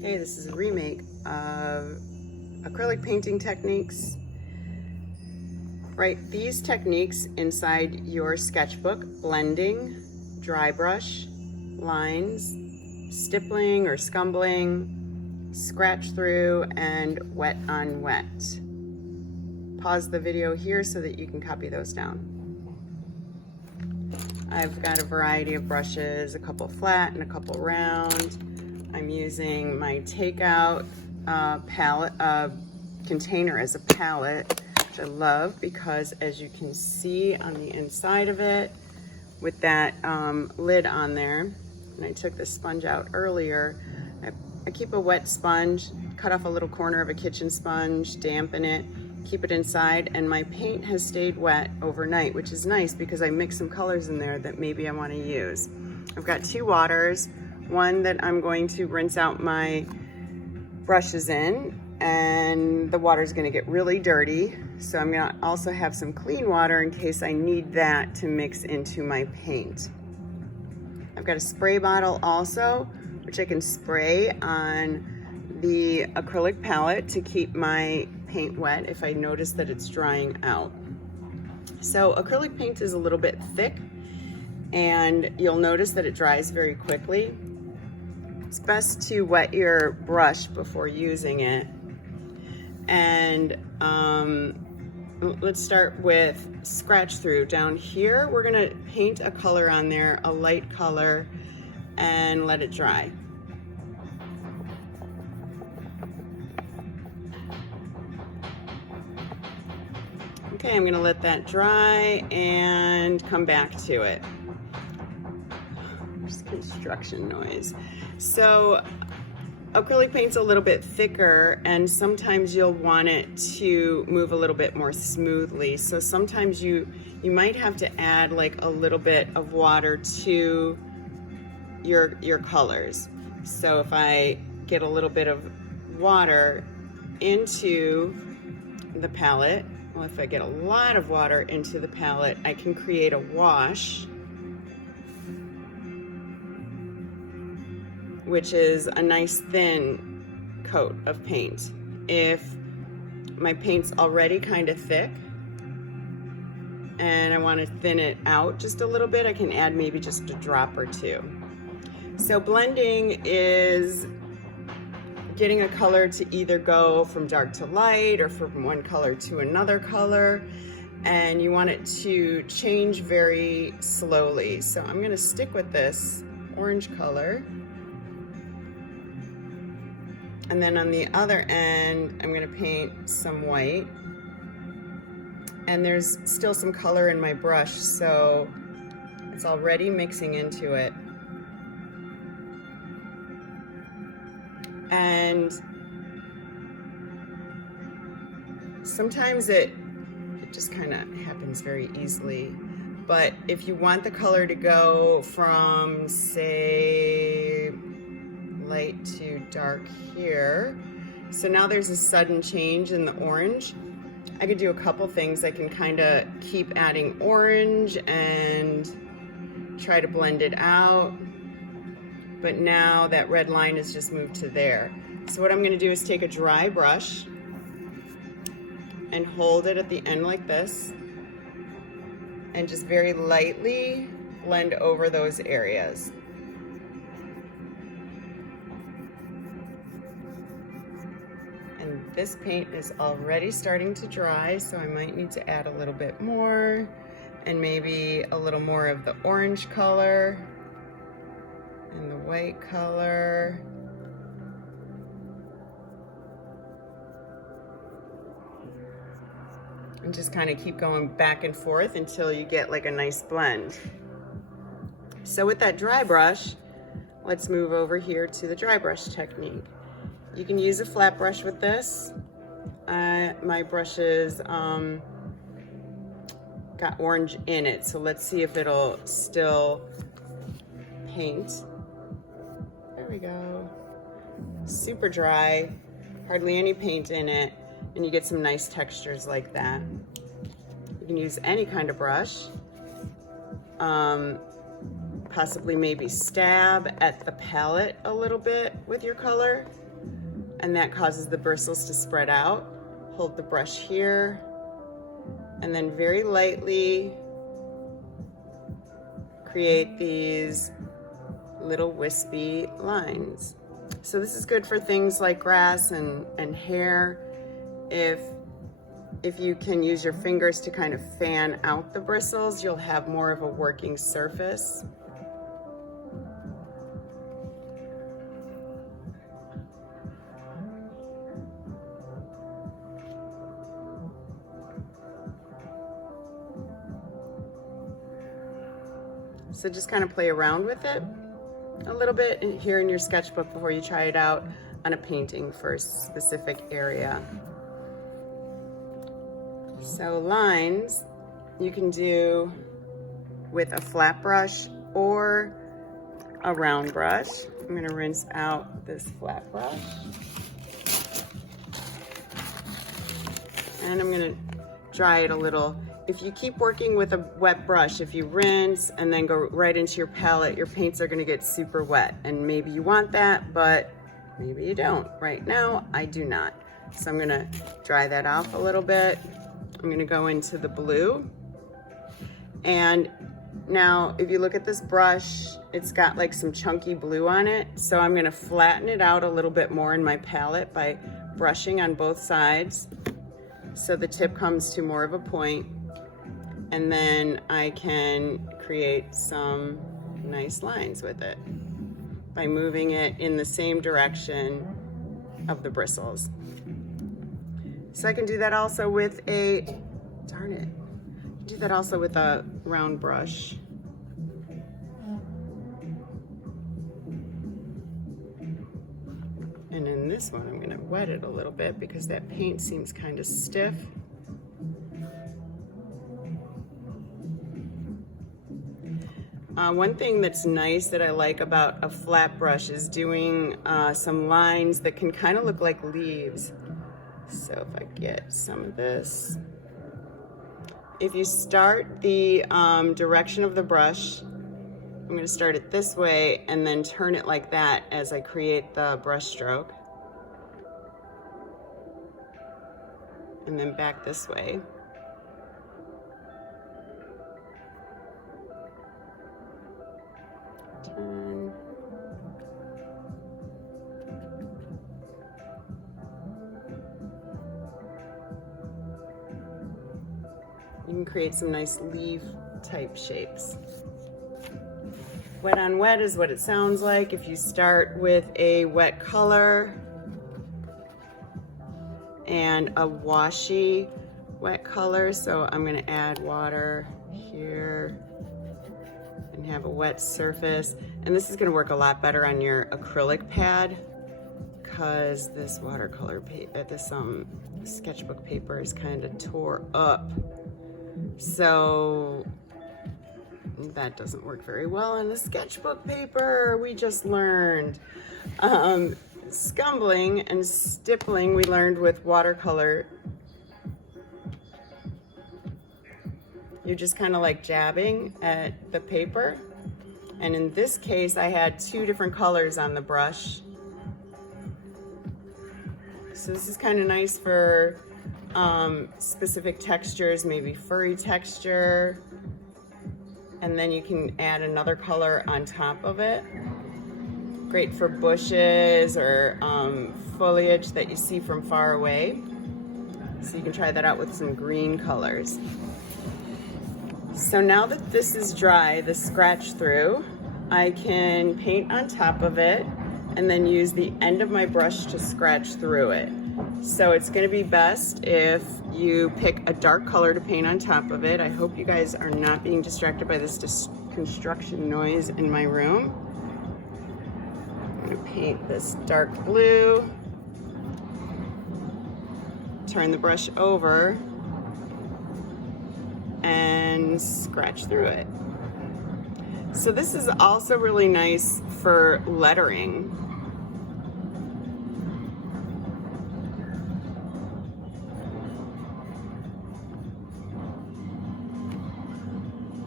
Okay, this is a remake of acrylic painting techniques. Write these techniques inside your sketchbook: blending, dry brush, lines, stippling or scumbling, scratch through, and wet on wet. Pause the video here so that you can copy those down. I've got a variety of brushes, a couple flat and a couple round. I'm using my takeout container as a palette, which I love because, as you can see on the inside of it, with that lid on there, and I took the sponge out earlier, I keep a wet sponge, cut off a little corner of a kitchen sponge, dampen it, keep it inside, and my paint has stayed wet overnight, which is nice because I mix some colors in there that maybe I want to use. I've got two waters, one that I'm going to rinse out my brushes in, and the water is going to get really dirty, so I'm going to also have some clean water in case I need that to mix into my paint. I've got a spray bottle also, which I can spray on the acrylic palette to keep my paint wet if I notice that it's drying out. So acrylic paint is a little bit thick, and you'll notice that it dries very quickly. It's best to wet your brush before using it. And let's start with scratch through. Down here, we're gonna paint a color on there, a light color, and let it dry. Okay, I'm gonna let that dry and come back to it. There's construction noise. So acrylic paint's a little bit thicker, and sometimes you'll want it to move a little bit more smoothly. So sometimes you might have to add like a little bit of water to your colors. So if I get a little bit of water into the palette, well, if I get a lot of water into the palette, I can create a wash, which is a nice thin coat of paint. If my paint's already kind of thick and I want to thin it out just a little bit, I can add maybe just a drop or two. So blending is getting a color to either go from dark to light or from one color to another color, and you want it to change very slowly. So I'm going to stick with this orange color. And then on the other end, I'm gonna paint some white. And there's still some color in my brush, so it's already mixing into it. And sometimes it just kind of happens very easily. But if you want the color to go from, say, light to dark here. So now there's a sudden change in the orange. I could do a couple things. I can kind of keep adding orange and try to blend it out. But now that red line has just moved to there. So what I'm going to do is take a dry brush and hold it at the end like this and just very lightly blend over those areas. And this paint is already starting to dry, so I might need to add a little bit more, and maybe a little more of the orange color and the white color. And just kind of keep going back and forth until you get like a nice blend. So with that dry brush, let's move over here to the dry brush technique. You can use a flat brush with this. My brushes got orange in it, so let's see if it'll still paint. There we go. Super dry, hardly any paint in it, and you get some nice textures like that. You can use any kind of brush. Possibly maybe stab at the palette a little bit with your color. and that causes the bristles to spread out. Hold the brush here, and then very lightly create these little wispy lines. So this is good for things like grass and hair. If you can use your fingers to kind of fan out the bristles, you'll have more of a working surface. So just kind of play around with it a little bit here in your sketchbook before you try it out on a painting for a specific area. So lines you can do with a flat brush or a round brush. I'm going to rinse out this flat brush. And I'm going to dry it a little. If you keep working with a wet brush, if you rinse and then go right into your palette, your paints are going to get super wet. And maybe you want that, but maybe you don't. Right now, I do not. So I'm going to dry that off a little bit. I'm going to go into the blue. And now, if you look at this brush, it's got like some chunky blue on it. So I'm going to flatten it out a little bit more in my palette by brushing on both sides, so the tip comes to more of a point, and then I can create some nice lines with it by moving it in the same direction of the bristles. So I can do that also with a, darn it, do that also with a round brush. And in this one, I'm going to wet it a little bit because that paint seems kind of stiff. One thing that's nice that I like about a flat brush is doing some lines that can kind of look like leaves. So if I get some of this, if you start the direction of the brush, I'm going to start it this way and then turn it like that as I create the brush stroke. And then back this way. Turn. You can create some nice leaf type shapes. Wet on wet is what it sounds like. If you start with a wet color and a washy wet color, so I'm going to add water here and have a wet surface. And this is going to work a lot better on your acrylic pad because this watercolor paper, this sketchbook paper is kind of tore up. So that doesn't work very well on the sketchbook paper, we just learned. Scumbling and stippling we learned with watercolor. You're just kind of like jabbing at the paper. And in this case, I had 2 different colors on the brush. So this is kind of nice for specific textures, maybe furry texture. And then you can add another color on top of it. Great for bushes or foliage that you see from far away. So you can try that out with some green colors. So now that this is dry, the scratch through, I can paint on top of it and then use the end of my brush to scratch through it. So it's going to be best if you pick a dark color to paint on top of it. I hope you guys are not being distracted by this construction noise in my room. I'm going to paint this dark blue, turn the brush over, and scratch through it. So this is also really nice for lettering.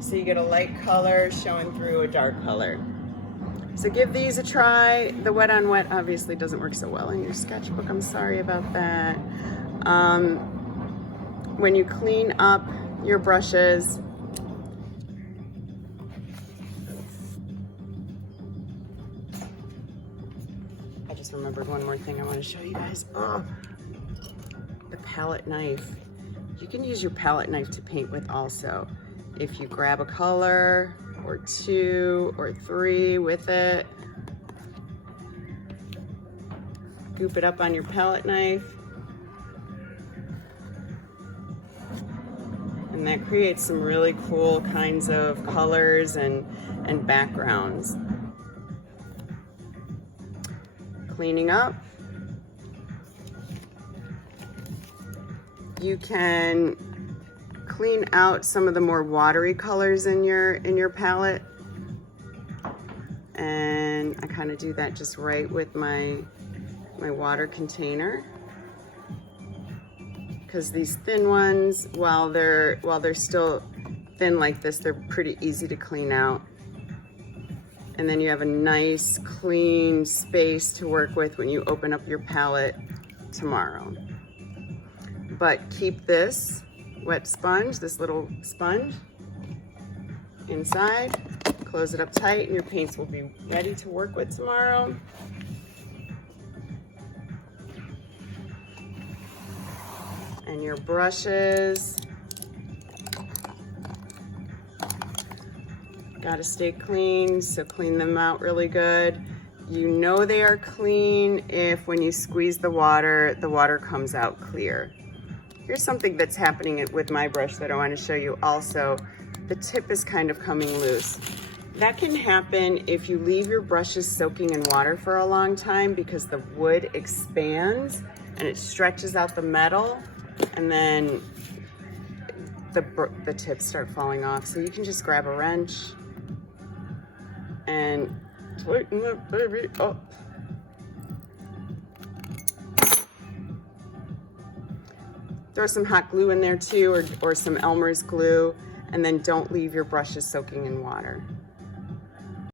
So you get a light color showing through a dark color. So give these a try. The wet on wet obviously doesn't work so well in your sketchbook. I'm sorry about that. When you clean up your brushes, I just remembered one more thing I want to show you guys. Oh, the palette knife. You can use your palette knife to paint with also. If you grab a color or 2 or 3 with it, scoop it up on your palette knife, and that creates some really cool kinds of colors and backgrounds. Cleaning up, you can clean out some of the more watery colors in your palette, and I kind of do that just right with my water container, because these thin ones, while they're still thin like this, they're pretty easy to clean out. And then you have a nice clean space to work with when you open up your palette tomorrow. But keep this wet sponge, this little sponge, inside, close it up tight, and your paints will be ready to work with tomorrow. And your brushes, gotta stay clean, so clean them out really good. You know they are clean if when you squeeze the water comes out clear. Here's something that's happening with my brush that I want to show you also. The tip is kind of coming loose. That can happen if you leave your brushes soaking in water for a long time, because the wood expands and it stretches out the metal, and then the tips start falling off. So you can just grab a wrench and tighten that baby up. Throw some hot glue in there too, or some Elmer's glue, and then don't leave your brushes soaking in water.